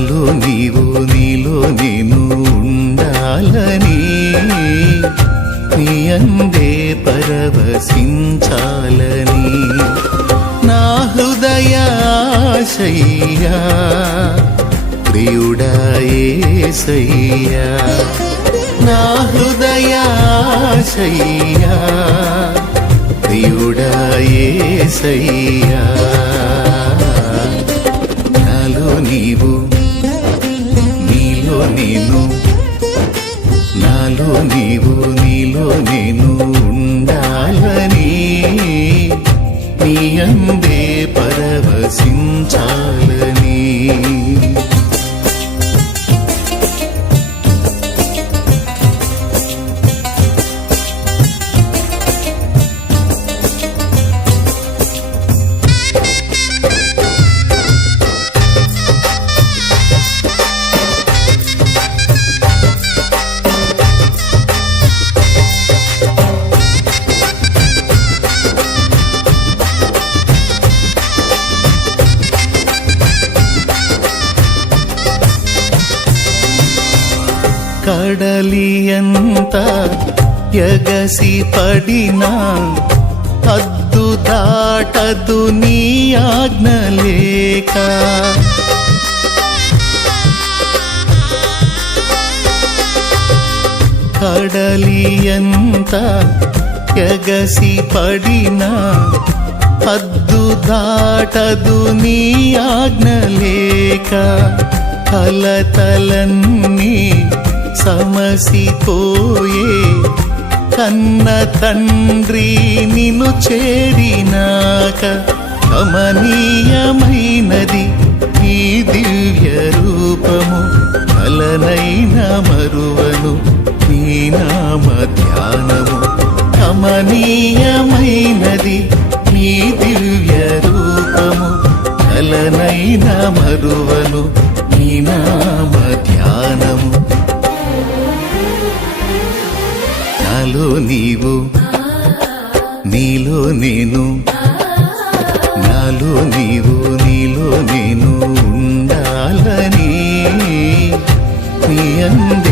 నాలో నీవు నీలో నేను ఉండాలని నీ అందే పరవశించాలని నా హృదయాశయ్యా ప్రియుడా యేసయ్యా నా హృదయాశయ్యా ప్రియుడా యేసయ్యా నాలో నీవు నీలో నేను నాలో నీవు నీలో నేను ఉండాలని నీ అందే పరవశించాలని కడలియంత ఎగసి పడినా హద్దు దాటదు నీ ఆజ్ఞ లేక కడలియంత ఎగసి పడినా హద్దు దాటదు నీ ఆజ్ఞ లేక కలతలన్నీ సమసిపోయే కన్న తండ్రి నిన్ను చేరినాక కమనీయమైనది ఈ దివ్య రూపము కలనైన మరువను నీ నామ ధ్యానము కమనీయమైనది నీ దివ్య రూపము కలనైన మరువను నీ నామ ధ్యానము నాలో నీవు నీలో నేను నాలో నీవు నీలో నేను ఉండాలని నీ అందే